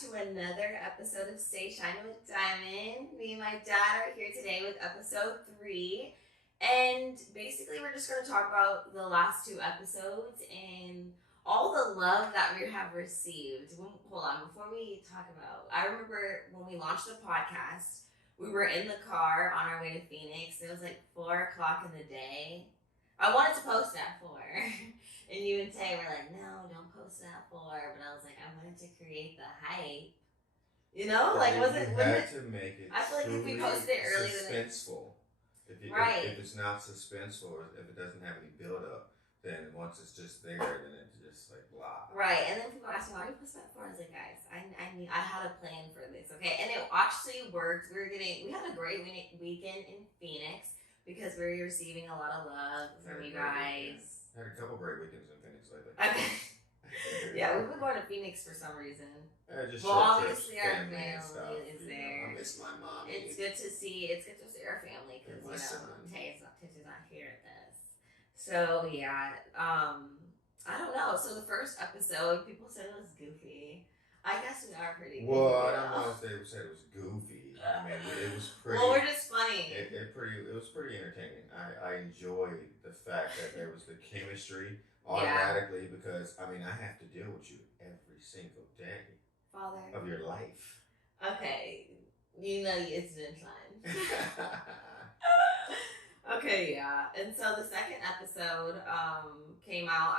to another episode of Stay Shining with Diamond. Me and my dad are here today with episode 3. And basically, we're just going to talk about the last 2 episodes and all the love that we have received. Hold on, before we talk about, I remember when we launched the podcast, we were in the car on our way to Phoenix. It was like 4 o'clock in the day. I wanted to post at 4. And you and Tay were like, no, don't post it at 4. But I was like, I wanted to create the hype. You know? Like, you had to make it. I feel like if we posted it earlier than suspenseful. Right. If it's not suspenseful, or if it doesn't have any build up, then once it's just there, then it's just like blah. Right. And then people ask me, why do you post that for? I was like, guys, I had a plan for this, okay? And it actually worked. We had a great weekend in Phoenix because we were receiving a lot of love from you guys. I had a couple great weekends in Phoenix lately. Okay. Yeah, we've been going to Phoenix for some reason. Just obviously our family family is there. I miss my mom. It's good to see our family because my son. Tay's not here at this. So yeah, I don't know. So the first episode, people said it was goofy. I guess we are pretty goofy. Well, I don't know if they said it was goofy. I mean, it was pretty. Well, we're just funny. It was pretty entertaining. I enjoyed the fact that there was the chemistry automatically because I mean I have to deal with you every single day, Father, of your life. Okay, you know it's dinner time. Okay, yeah. And so the second episode came out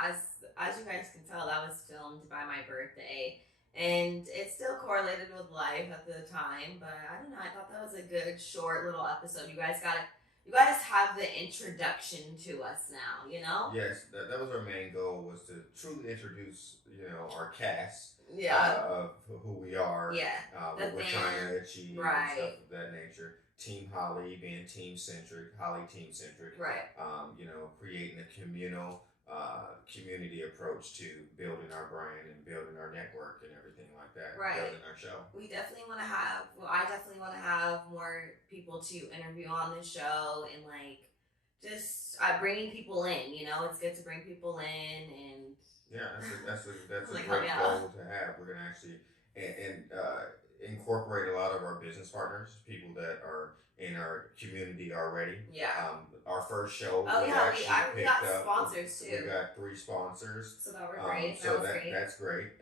as you guys can tell, that was filmed by my birthday. And it still correlated with life at the time, but I don't know, I thought that was a good short little episode. You guys have the introduction to us now, you know? Yes, that was our main goal, was to truly introduce, our cast Yeah. of who we are, Yeah. what we're trying to achieve, Right. and stuff of that nature. Team Holly being team-centric, Holly team-centric. Right. Creating a community approach to building our brand and building our network and everything like that. Right. Building our show. I definitely want to have more people to interview on this show and just bringing people in. It's good to bring people in and. Yeah, that's a Like, great yeah. goal to have. We're gonna actually incorporate a lot of our business partners, people that are in our community already. Yeah. Our first show Oh was yeah, actually we picked got up. sponsors too. We got 3 sponsors. So that were great. So Great. that's great.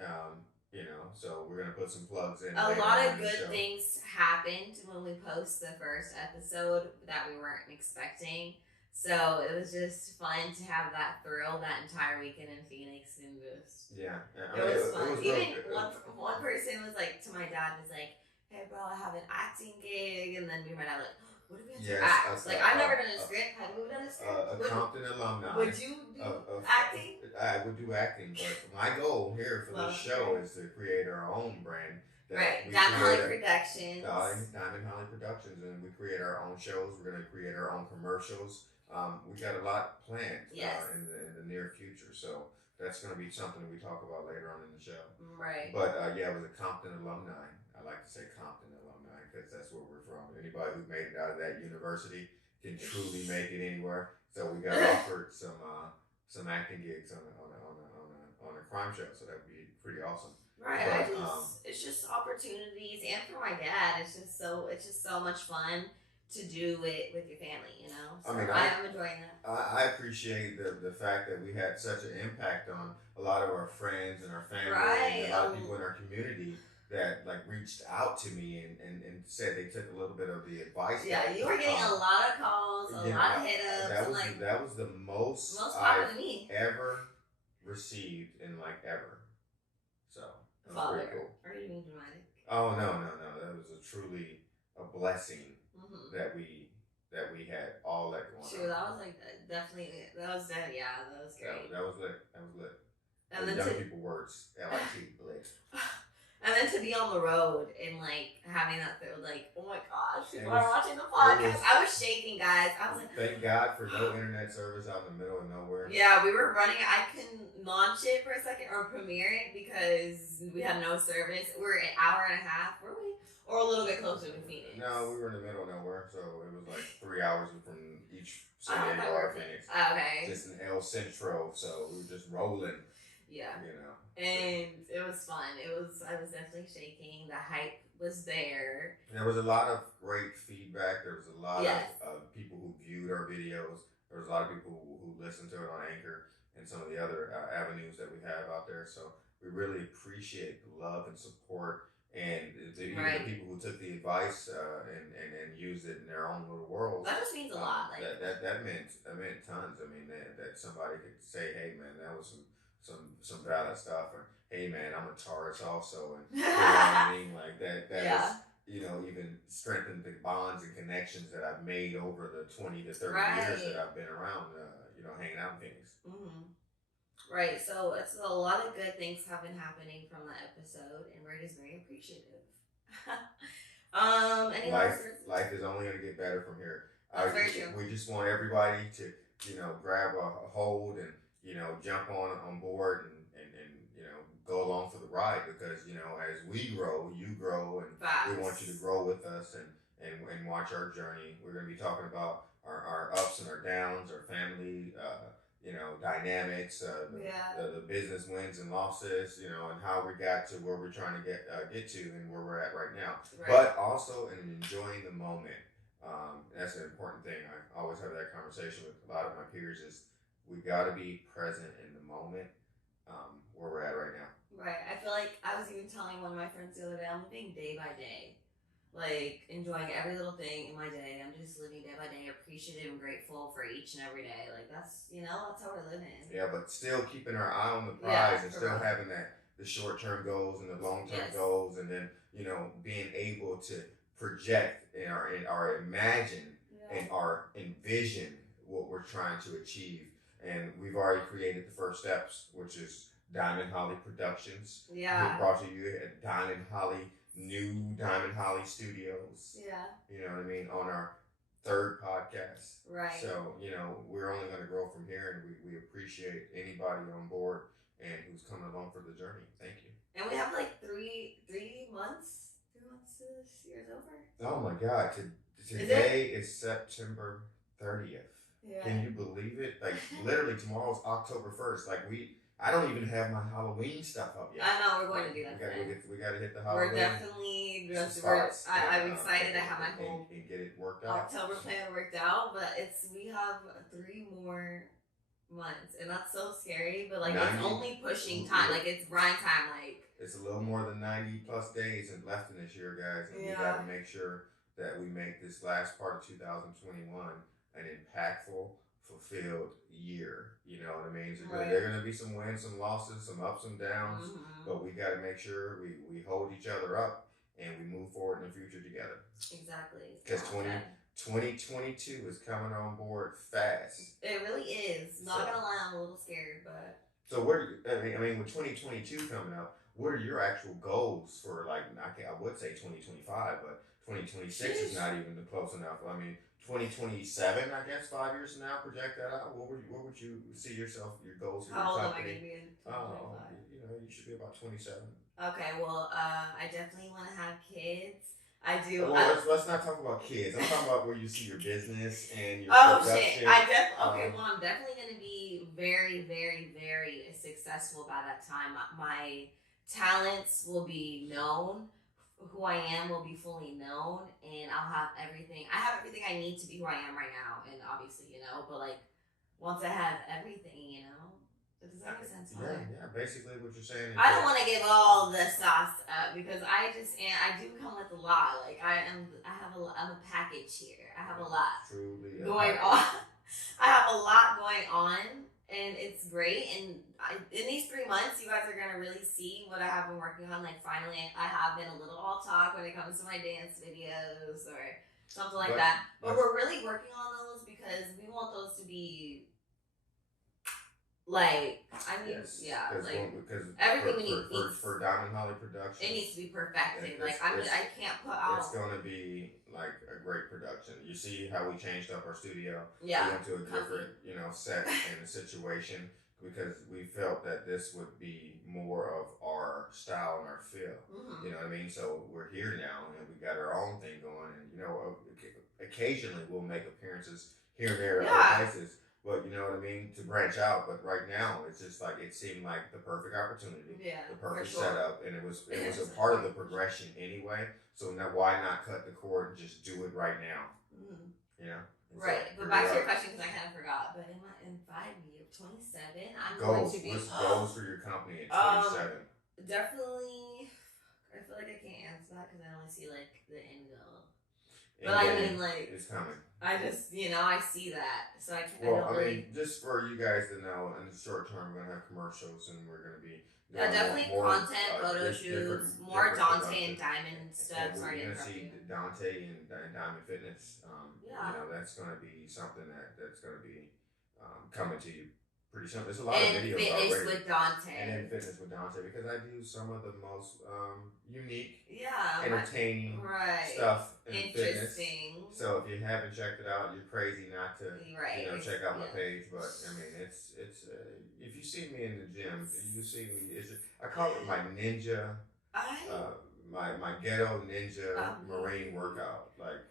So we're gonna put some plugs in. A later lot on of in the good show. things happened when we post the first episode that we weren't expecting. So it was just fun to have that thrill that entire weekend in Phoenix and just Yeah. it was fun. It was Even real good. one person was like to my dad was like, "Hey bro, I have an acting gig," and then me and my dad were like, "What if we have to Yes, act?" I've never done a script. Have you done a script? A Compton alumni. Would you do acting? I would do acting, but my goal here for this show is to create our own brand. Right, Diamond Holly Productions. Diamond Holly Productions, and we create our own shows. We're going to create our own commercials. We got a lot planned in the near future, so that's going to be something that we talk about later on in the show. Right. But it was a Compton alumni. I like to say Compton alumni because that's where we're from. Anybody who made it out of that university can truly make it anywhere. So we got offered some acting gigs on a crime show, so that would be pretty awesome. Right. It's just opportunities, and for my dad, it's just so much fun to do it with your family, So I am enjoying that. I appreciate the fact that we had such an impact on a lot of our friends and our family and a lot of people in our community that reached out to me and said they took a little bit of the advice. Yeah, you were getting a lot of calls, a lot of hit ups. That was the most popular to me ever received in ever. So that was Father, pretty cool. are you being dramatic? Oh no! That was truly a blessing that we had all that going on. True, that was definitely that was great. That was lit. And then young people words, LIT, lit. And then to be on the road and having that feel oh my gosh, people are watching the podcast. I was shaking, guys. I was like, thank God for no internet service out in the middle of nowhere. Yeah, we were running. I couldn't launch it for a second or premiere it because we had no service. We're an hour and a half, were we? Or a little bit closer to Phoenix. No, we were in the middle of nowhere, so it was 3 hours from each city I of thought we were Phoenix. Okay. Just an El Centro, so we were just rolling. Yeah. You know. And it was fun. I was definitely shaking. The hype was there. There was a lot of great feedback. There was a lot Yes. of people who viewed our videos. There was a lot of people who listened to it on Anchor and some of the other avenues that we have out there. So we really appreciate the love and support, and even the people who took the advice and used it in their own little worlds. That just means a lot. Like that meant tons. I mean that somebody could say, "Hey man, that was some valid stuff," or "Hey man, I'm a Taurus also," and you know what I mean, like that is, you know, even strengthened the bonds and connections that I've made over the 20 to 30 years that I've been around, you know, hanging out in Phoenix. Right, so it's a lot of good things have been happening from that episode, and we're just very appreciative. Life is only going to get better from here. That's very true. We just want everybody to, you know, grab a hold and, you know, jump on board and you know, go along for the ride, because, you know, as we grow, you grow, and we want you to grow with us and watch our journey. We're going to be talking about our ups and our downs, our family, you know, dynamics, the business wins and losses, you know, and how we got to where we're trying to get to and where we're at right now. Right. But also in enjoying the moment. That's an important thing. I always have that conversation with a lot of my peers, is we got to be present in the moment where we're at right now. Right. I feel like I was even telling one of my friends the other day, I'm living day by day. Like, enjoying every little thing in my day. I'm just living day by day, appreciative and grateful for each and every day. Like, that's, you know, that's how we're living. Yeah, but still keeping our eye on the prize, and still having the short-term goals and the long-term goals, and then, you know, being able to project and our imagine and our envision what we're trying to achieve. And we've already created the first steps, which is Diamond Holly Productions. Yeah. We brought to you at New Diamond Holly Studios. Yeah. You know what I mean? On our third podcast. Right. So, you know, we're only going to grow from here, and we appreciate anybody on board and who's coming along for the journey. Thank you. And we have like three months. 3 months to this year's over. Oh my God. Today is September 30th. Yeah. Can you believe it? Like, literally tomorrow's October 1st. Like, I don't even have my Halloween stuff up yet. I know, we're going to do that. We got to hit the Halloween. We're definitely I'm excited to have my whole and get it worked out. October plan worked out, but we have 3 more months, and that's so scary. But like, it's only pushing time. Like, it's grind time. Like, it's a little more than 90 plus days left in this year, guys, and we got to make sure that we make this last part of 2021 an impactful, fulfilled year. You know what I mean? So there are going to be some wins, some losses, some ups and downs, but we got to make sure we hold each other up and we move forward in the future together. Exactly. Because 2022 is coming on board fast. It really is. Not gonna lie, I'm a little scared, but. So I mean, with 2022 coming up, what are your actual goals for, like, I would say 2025, but 2026 is not even close enough. I mean, 2027, I guess, 5 years from now, project that out. What would you see yourself, your goals? How old am I going to be in 2025? You know, you should be about 27. Okay, well, I definitely want to have kids. I do. Well, let's not talk about kids. I'm talking about where you see your business and your Shit. production. Well, I'm definitely going to be very, very, very successful by that time. My talents will be known. Who I am will be fully known, and I'll have everything. I have everything I need to be who I am right now, and obviously, you know, but like, once I have everything, you know, does that make sense? Yeah, basically what you're saying is I don't want to give all the sauce up, because I do come with a lot. Like, I'm a package here. I have a lot going on. I have a lot going on, and it's great. And in these 3 months, you guys are going to really see what I have been working on. Like, finally, I have been a little all talk when it comes to my dance videos or something like that. But we're really working on those because we want those to be, like, because everything we need for Diamond Holly Productions, it needs to be perfected. I can't put out. It's going to be like a great production. You see how we changed up our studio. Yeah. We went to a different, you know, set and situation, because we felt that this would be more of our style and our feel. You know what I mean? So we're here now, and we got our own thing going. And, you know, occasionally we'll make appearances here and there at other places. but you know what I mean, to branch out. But right now, it's just like it seemed like the perfect opportunity, Yeah, the for perfect sure. setup, and it was a part of the progression anyway. So now, why not cut the cord and just do it right now? Mm. You know. And so, Right, but here back we to your are. question because I kind of forgot. But in 5 years, 27, I'm going Goals. to be What's goals for your company at 27? definitely. I feel like I can't answer that because I only see like the end goal. And But I then mean, like, it's coming. I just I see that, so I can't. Well, I don't really. just for you guys to know, in the short term, we're gonna have commercials, and we're gonna be Yeah, doing definitely more content, photo shoots, different more Dante and productions. Diamond stuff. And Sorry to we're gonna interrupt see you. Dante and Diamond Fitness. Yeah. You know, that's gonna be something that's gonna be coming to you pretty soon. There's a lot And of videos fitness already. with Dante. And then fitness with Dante, because I do some of the most unique, Yeah, entertaining right. stuff in Interesting. fitness. So if you haven't checked it out, you're crazy not to check out my page. But I mean, it's if you see me in the gym, you see me. I call it my ninja, my ghetto ninja marine workout. Like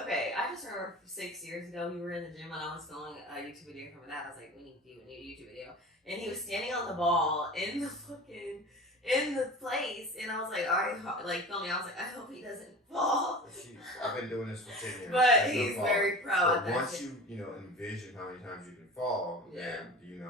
okay. I just remember 6 years ago we were in the gym and I was filming a YouTube video from that. I was like, we need to do a new YouTube video, and he was standing on the ball in the place, and I was like, filming. I was like, I hope he doesn't fall. I've been doing this for 10 years. But he's very pro at that. Once you envision how many times you can fall, then you know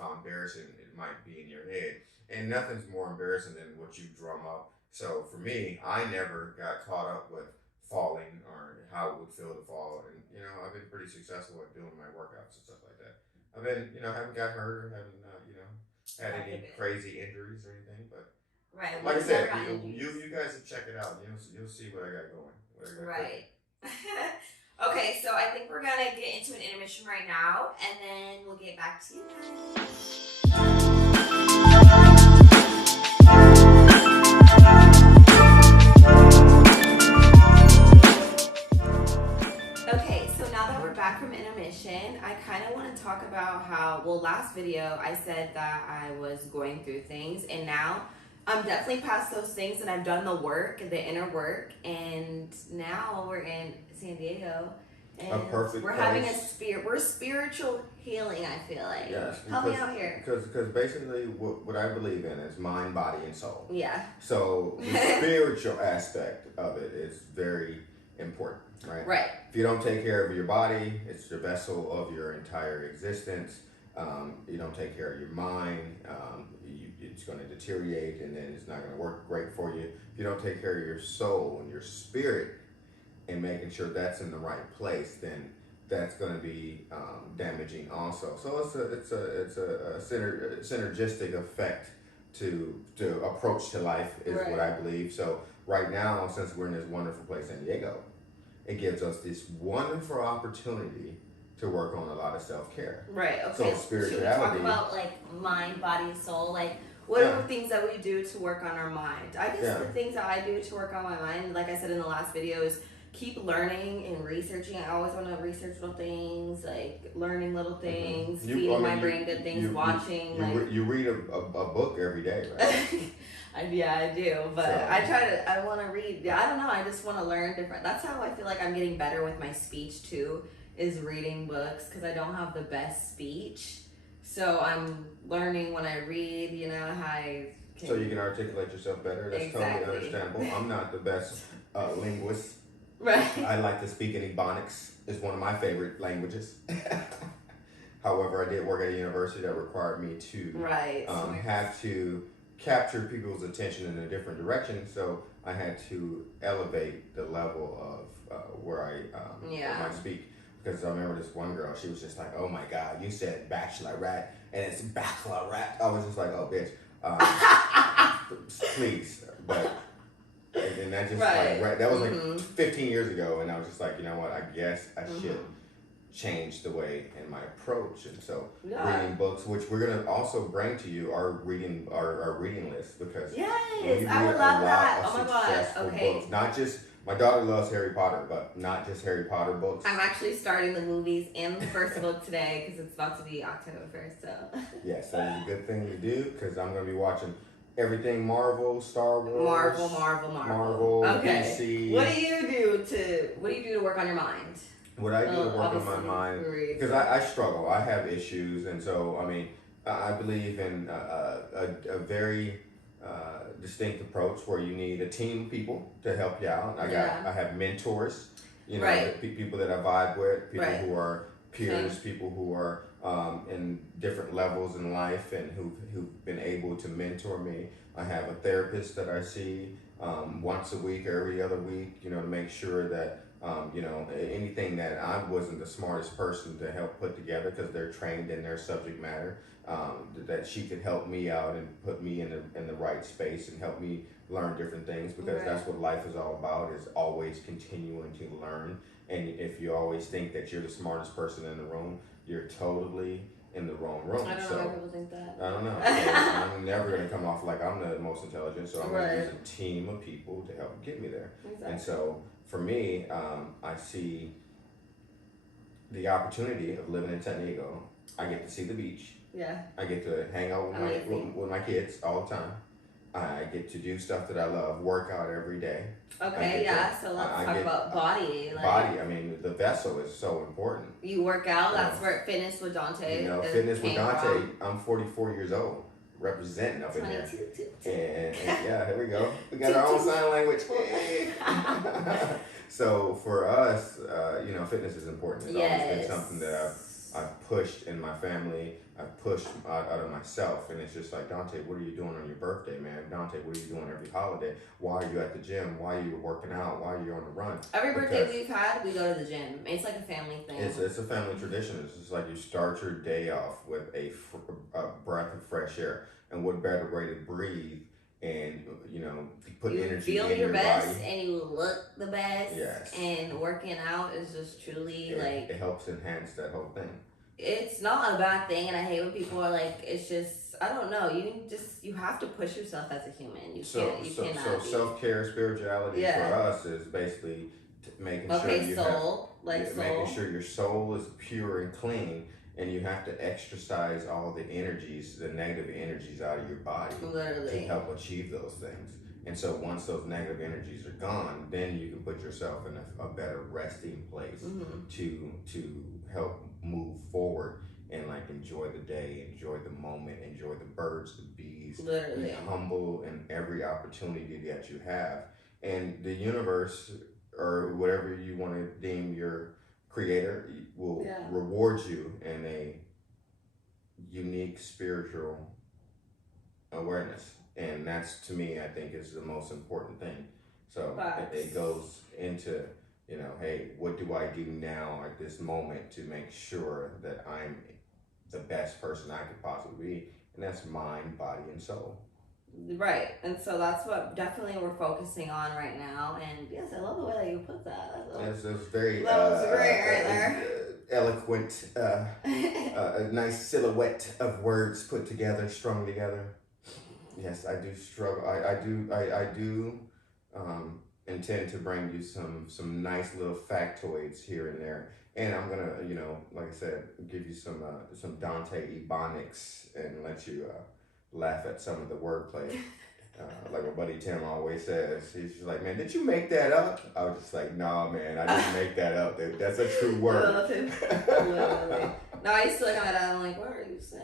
how embarrassing it might be in your head. And nothing's more embarrassing than what you drum up. So for me, I never got caught up with falling or how it would feel to fall. And I've been pretty successful at doing my workouts and stuff like that. I've been haven't got hurt or haven't had any crazy injuries or anything, but like I said, you guys should check it out. You'll see what I got going. Right. Okay, so I think we're gonna get into an intermission right now, and then we'll get back to you guys. Okay, so now that we're back from intermission, I kind of want to talk about last video I said that I was going through things, and now I'm definitely past those things, and I've done the work, the inner work, and now we're in San Diego, and we're having we're spiritual healing, I feel like. Yes. Help me out here. Because basically what I believe in is mind, body, and soul. Yeah. So the spiritual aspect of it is very important, right? Right. If you don't take care of your body, it's the vessel of your entire existence. You don't take care of your mind, it's going to deteriorate, and then it's not going to work great for you. If you don't take care of your soul and your spirit and making sure that's in the right place, then that's going to be damaging also. So it's a synergistic effect to approach to life is what I believe. So right now, since we're in this wonderful place, San Diego, it gives us this wonderful opportunity to work on a lot of self-care. Right, okay. So spirituality. Should we talk about like mind, body, soul? Like what are the things that we do to work on our mind? I guess the things that I do to work on my mind, like I said in the last video, is keep learning and researching. I always want to research little things, like learning little things, feeding my brain good things, watching. You read a book every day, right? I do, but I want to read. I don't know. I just want to learn different. That's how I feel like I'm getting better with my speech too, is reading books, because I don't have the best speech. So I'm learning when I read, how I can. So you can articulate yourself better. That's totally understandable. I'm not the best linguist. Right. I like to speak in Ebonics. It's one of my favorite languages. However, I did work at a university that required me to have to capture people's attention in a different direction. So I had to elevate the level of where I speak. Because I remember this one girl, she was just like, "Oh my God, you said bachelorette, and it's bachelorette." I was just like, "Oh, bitch, please." But and that just that was like 15 years ago, and I was just like, you know what? I guess I should change the way in my approach. And so reading books, which we're gonna also bring to you, our reading list, because I would love that. Oh my gosh, okay. Books. Not just. My daughter loves Harry Potter, but not just Harry Potter books. I'm actually starting the movies and the first book today because it's about to be October 1st. So. Yes, that is a good thing to do, because I'm going to be watching everything Marvel, Star Wars. Marvel. Okay. DC. What do you do to work on your mind? what I do to work on my mind, because I struggle, I have issues, and so I mean, I believe in a very distinct approach where you need a team of people to help you out. I have mentors, you know, Right. people that I vibe with, people Right. who are peers, people who are in different levels in life and who've been able to mentor me. I have a therapist that I see once a week or every other week, you know, to make sure that you know, anything that I wasn't the smartest person to help put together because they're trained in their subject matter, that she could help me out and put me in the right space and help me learn different things, because Right. that's what life is all about, is always continuing to learn. And if you always think that you're the smartest person in the room, you're totally in the wrong room. I don't so know why people think that. I don't know. I'm never going to come off like I'm the most intelligent, so I'm going Right. to use a team of people to help get me there. Exactly. And so for me, I see the opportunity of living in San Diego. I get to see the beach. Yeah. I get to hang out with my kids all the time. I get to do stuff that I love, work out every day. Okay, yeah. So let's talk about body. Like, body. I mean, the vessel is so important. You work out. That's where Fitness with Dante. You know, Fitness with Dante. I'm 44 years old, representing up in there. And yeah, here we go. We got our own sign language. So for us, you know, fitness is important. It's always been something that I've pushed in my family. I've pushed out of myself, and it's just like, Dante, what are you doing on your birthday, man? Dante, what are you doing every holiday? Why are you at the gym? Why are you working out? Why are you on the run? Every birthday we've had, we go to the gym. It's like a family thing. It's a family tradition. It's just like you start your day off with a breath of fresh air, and what better way to breathe and, you know, put energy in your best body. And you look the best. Yes. And working out is just truly it helps enhance that whole thing. It's not a bad thing, and I hate when people are like, it's just, I don't know, you have to push yourself as a human. You cannot be. Self-care, spirituality for us is basically making sure you making sure your soul is pure and clean, and you have to exercise all the energies, the negative energies out of your body to help achieve those things. And so once those negative energies are gone, then you can put yourself in a better resting place to help move forward and like enjoy the day, enjoy the moment, enjoy the birds, the bees, be humble in every opportunity that you have. And the universe, or whatever you want to deem your creator, will reward you in a unique spiritual awareness. And that's, to me, I think is the most important thing. So it goes into, you know, hey, what do I do now at this moment to make sure that I'm the best person I could possibly be? And that's mind, body, and soul. Right. And so that's what definitely we're focusing on right now. And yes, I love the way that you put that. That's very that was great right there. Eloquent, a nice silhouette of words put together, strung together. Yes, I do struggle. I do intend to bring you some nice little factoids here and there, and I'm gonna, you know, like I said, give you some Dante Ebonics and let you laugh at some of the wordplay. Like my buddy Tim always says, he's just like, man, did you make that up? I was just like, nah, man, I didn't make that up. That's a true word. Literally. No, I used to look at my dad, I'm like, what are you saying?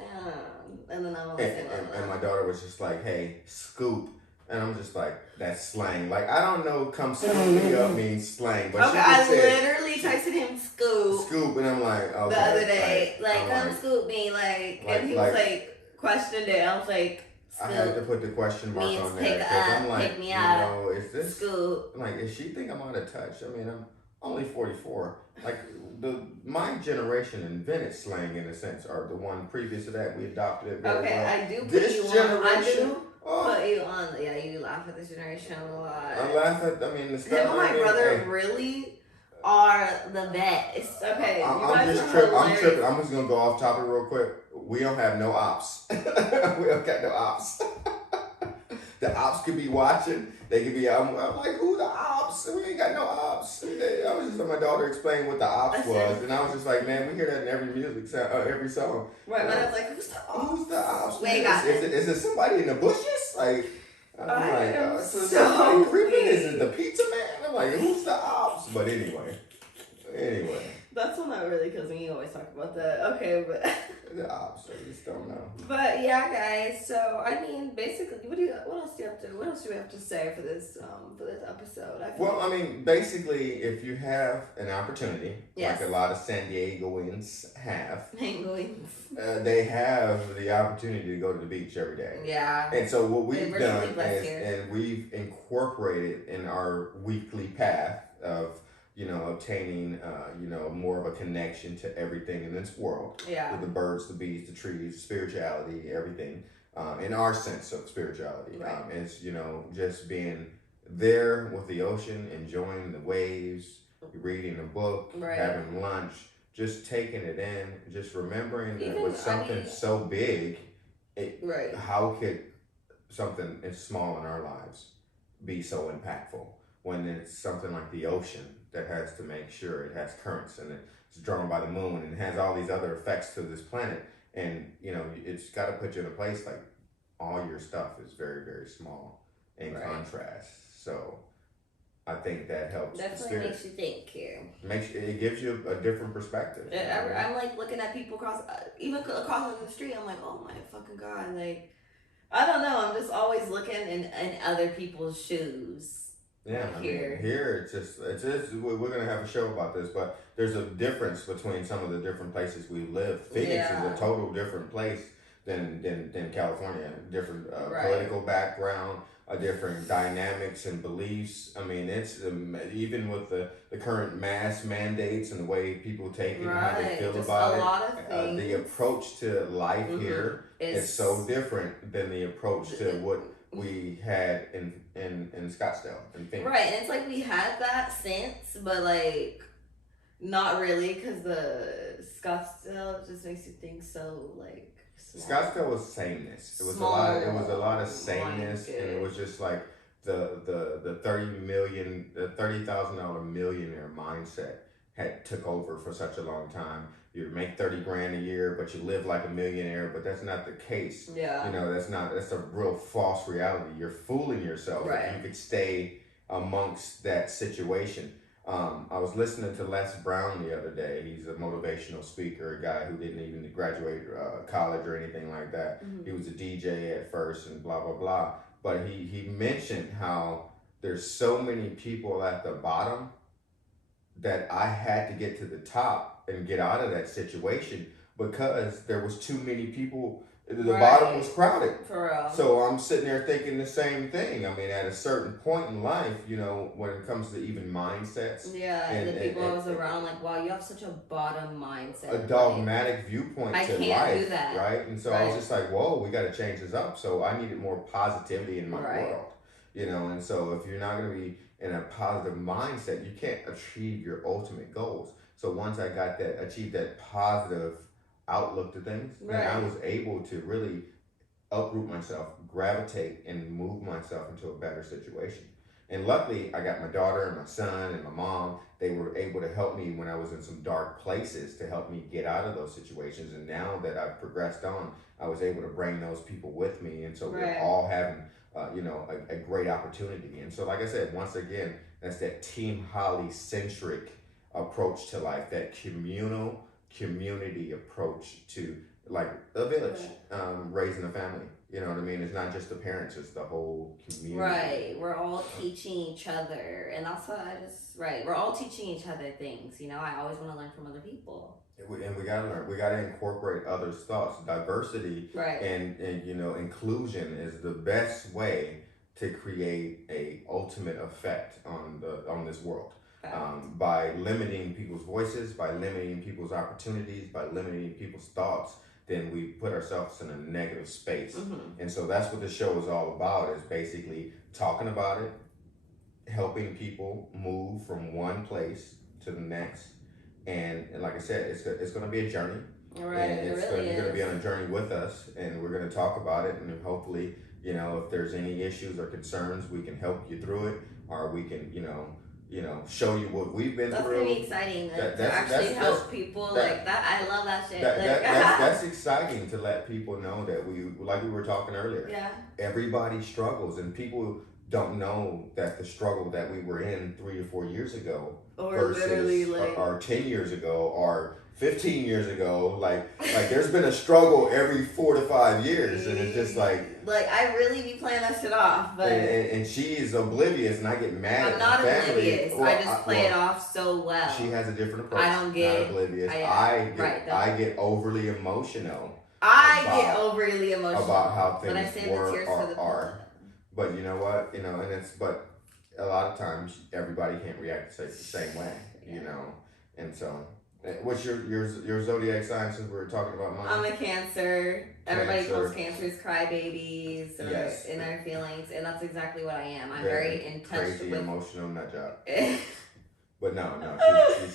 And then I'm like, and my daughter was just like, hey, scoop. And I'm just like, that's slang. Like, I don't know, come scoop me up means slang. But okay, I literally texted him scoop. Scoop, and I'm like, okay. The other day, come scoop me, and he was like, questioned it. I was like, scoop. I had to put the question mark on there. Because I'm like, you know, is this, scoop. I'm like, is she think I'm out of touch? I mean, I'm only 44. Like, my generation invented slang in a sense, or the one previous to that, we adopted it very well. I do put this you generation, on. Put you on. Yeah, you laugh at this generation a lot. I laugh at, I mean, the stuff. Him and my brother really are the best. Okay, I'm just tripping. I'm just gonna go off topic real quick. We don't have no ops. We don't got no ops. The ops could be watching. They could be. I'm like, who the ops? We ain't got no ops. I was just letting my daughter explain what the ops was, and I was just like, man, we hear that in every music song, every song. Right, but I was like, who's the ops? Who's the ops? Wait, is it somebody in the bushes? Like, I'm like, so somebody creeping? Is it the pizza man? I'm like, who's the ops? But anyway. That's one that really kills me. You always talk about that. Okay, but The opposite. I just don't know. but yeah, guys. So I mean, basically, what else do you have to? What else do we have to say for this episode? Well, I mean, basically, if you have an opportunity, Yes. like a lot of San Diegoans have, Penguins. they have the opportunity to go to the beach every day. Yeah. And so what we've We're done really blessed is, here. and we've incorporated in our weekly path of, obtaining, more of a connection to everything in this world. Yeah. With the birds, the bees, the trees, spirituality, everything. In our sense of spirituality, Right. it's, just being there with the ocean, enjoying the waves, reading a book, Right. having lunch, just taking it in, just remembering that Even, with something so big, Right. how could something as small in our lives be so impactful when it's something like the ocean that has to make sure it has currents and it's drawn by the moon and it has all these other effects to this planet, and it's got to put you in a place like all your stuff is very, very small in Right. contrast. So I think that helps. Definitely makes you think here. It gives you a different perspective. I'm like looking at people even across the street. I'm like, oh my fucking god! Like, I don't know. I'm just always looking in other people's shoes. Yeah, Like I mean, here. here it's just we're gonna have a show about this, but there's a difference between some of the different places we live. Phoenix is a total different place than California. Different Right. political background, different dynamics and beliefs. I mean, it's even with the current mask mandates and the way people take it and how they feel Just about a it. lot of things. The approach to life Mhm. here is so different than the approach to what we had in Scottsdale and Phoenix. Right, and it's like we had that sense, but like not really, because the Scottsdale just makes you think so like small. Scottsdale was sameness. It was Small a lot of sameness, minded. and it was just like the $30,000 millionaire mindset had took over for such a long time. You make 30 grand a year, but you live like a millionaire. But that's not the case. Yeah. That's a real false reality. You're fooling yourself Right. if you could stay amongst that situation. I was listening to Les Brown the other day. He's a motivational speaker, a guy who didn't even graduate college or anything like that. Mhm. He was a DJ at first and blah, blah, blah. But he mentioned how there's so many people at the bottom that I had to get to the top and get out of that situation because there was too many people. The Right. bottom was crowded. For real. So I'm sitting there thinking the same thing. I mean, at a certain point in life, when it comes to even mindsets, Yeah, and the people I was and- around, like, wow, you have such a bottom mindset. a dogmatic viewpoint I to can't life, do that. right? And so I was Right. just like, whoa, we got to change this up. So I needed more positivity in my Right. world, and so if you're not going to be in a positive mindset, you can't achieve your ultimate goals. So once I achieved that positive outlook to things, then I Right. was able to really uproot myself, gravitate, and move myself into a better situation. And luckily, I got my daughter and my son and my mom. They were able to help me when I was in some dark places to help me get out of those situations. And now that I've progressed on, I was able to bring those people with me. And so Right. we're all having, a great opportunity. And so, like I said, once again, that's that Team Holly centric approach to life, that community approach to like a village, raising a family. You know what I mean? It's not just the parents; it's the whole community. Right. We're all teaching each other, and that's what we're all teaching each other things. I always want to learn from other people. And we gotta learn. We gotta incorporate others' thoughts. Diversity Right. and inclusion is the best way to create a ultimate effect on this world. By limiting people's voices, by limiting people's opportunities, by limiting people's thoughts, then we put ourselves in a negative space. Mm-hmm. And so that's what the show is all about, is basically talking about it, helping people move from one place to the next. And like I said, it's going to be a journey. Right. And It you're really going to be is. on a journey with us, and we're going to talk about it. And hopefully, if there's any issues or concerns, we can help you through it, or we can, show you what we've been That's through. gonna be exciting to That's- actually help that's- people that- like that. I love that shit. That's exciting to let people know that we were talking earlier. yeah. Everybody struggles, and people don't know that the struggle that we were in 3 to 4 years ago Or versus literally like or 10 years ago or 15 years ago, like there's been a struggle every 4 to 5 years, and it's just like I really be playing that shit off, but and she's oblivious, and I get mad I'm at not my family. oblivious. I just play it off so well. She has a different approach. I don't get not oblivious. I get overly emotional. I get overly emotional about how things but I say were or are. But you know what? You know, and it's but a lot of times everybody can't react the same way. You know, and so. What's your zodiac sign, since we were talking about mine? I'm a Cancer. Everybody calls Cancers crybabies and yes. in their feelings, and that's exactly what I am. I'm very in touch crazy, with emotional nut job. But no,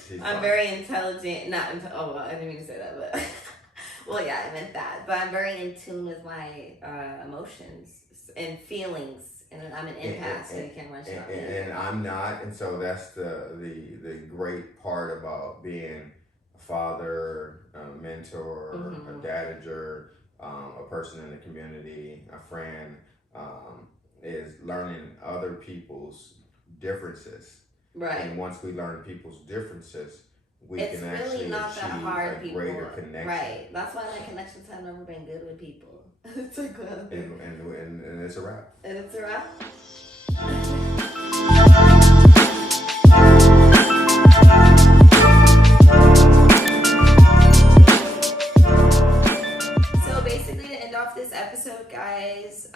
she's I'm fine. very intelligent. Oh, well, I didn't mean to say that, but well, yeah, I meant that. But I'm very in tune with my emotions and feelings. And I'm an empath, so you can't run shit on me. And I'm not, and so that's the great part about being a father, a mentor, a dadager, a person in the community, a friend, is learning other people's differences. Right. And once we learn people's differences, we it's can really actually not that achieve hard, a people. greater connection. Right. That's why my connections have never been good with people. It's like and it's a wrap. And it's a wrap. So basically, to end off this episode, guys,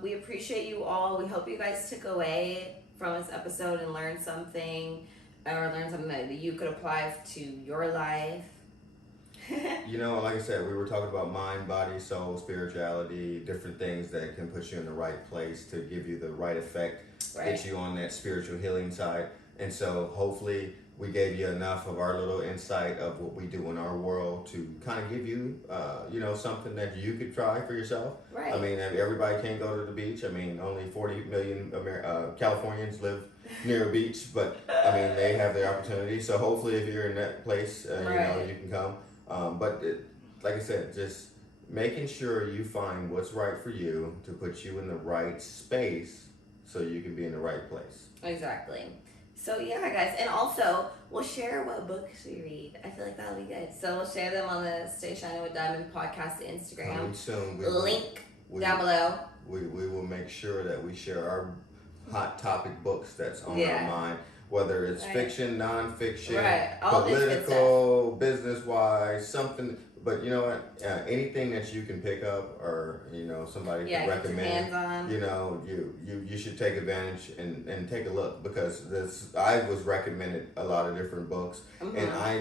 we appreciate you all. We hope you guys took away from this episode and learned something, or learned something that you could apply to your life. You know, like I said, we were talking about mind, body, soul, spirituality, different things that can put you in the right place to give you the right effect, get you on that spiritual healing side. And so hopefully we gave you enough of our little insight of what we do in our world to kind of give you, something that you could try for yourself. Right. I mean, everybody can't go to the beach. I mean, only 40 million Californians live near a beach, but I mean, they have the opportunity. So hopefully if you're in that place, you can come. Like I said, just making sure you find what's right for you to put you in the right space so you can be in the right place. Exactly. So yeah, guys, and also we'll share what books we read. I feel like that'll be good. So we'll share them on the Stay Shining with Diamond podcast Instagram. Coming soon. Link down below. We will make sure that we share our hot topic books that's on our mind. Whether it's fiction, nonfiction, political, business-wise, something. But you know what? Anything that you can pick up, or somebody can recommend. You should take advantage and take a look, because I was recommended a lot of different books, and I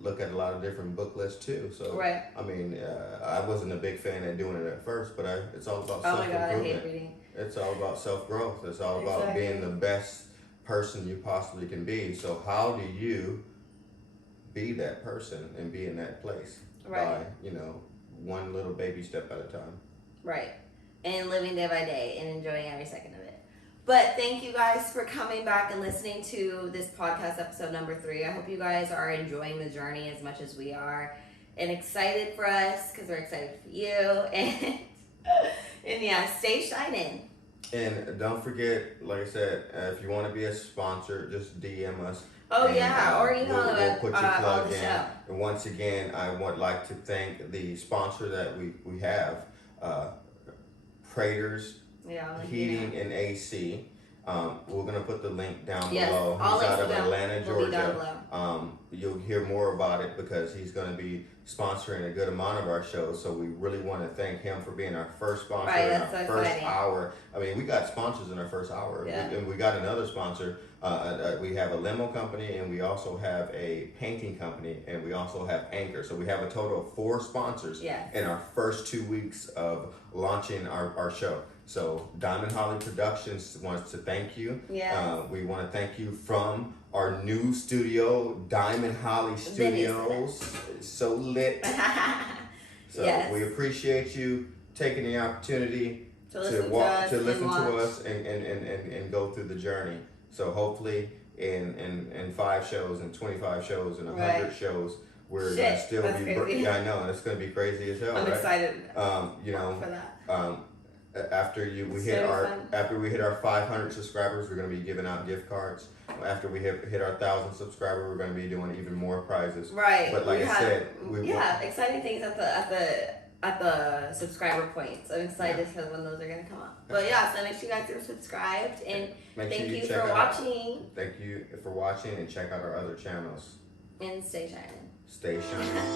look at a lot of different book lists too. So I mean, I wasn't a big fan of doing it at first, but it's all about self-improvement. I hate reading. It's all about self-growth. It's all about being the best person you possibly can be. So how do you be that person and be in that place? By one little baby step at a time. Right. And living day by day and enjoying every second of it. But thank you guys for coming back and listening to this podcast episode number 3. I hope you guys are enjoying the journey as much as we are, and excited for us, because we're excited for you. And yeah, stay shining. And don't forget, like I said, if you want to be a sponsor, just DM us. Oh, and, or we'll put your plug in. Show. And once again, I would like to thank the sponsor that we have, Prater's Heating and AC. We're going to put the link down below. He's out of Atlanta, Georgia. You'll hear more about it because he's going to be sponsoring a good amount of our shows. So we really want to thank him for being our first sponsor in our first hour. I mean, we got sponsors in our first hour. And we got another sponsor. We have a limo company, and we also have a painting company, and we also have Anchor. So we have a total of 4 sponsors in our first 2 weeks of launching our show. So Diamond Holly Productions wants to thank you. We want to thank you from our new studio, Diamond Holly Studios. It's so lit. So we appreciate you taking the opportunity to listen to us and go through the journey. So hopefully in 5 shows and 25 shows and 100 shows, we're gonna still be. I know, and it's gonna be crazy as hell. I'm excited. For that. after we It's hit very our fun. after we hit our 500 subscribers, we're gonna be giving out gift cards. After we hit our 1,000 subscribers, we're gonna be doing even more prizes. Right. But like we I have, said, we exciting things at the subscriber points. I'm excited for when those are gonna come up. But yeah, so make sure you guys are subscribed and make thank sure you check for out- watching Thank you for watching and check out our other channels. and stay shining. Stay shining.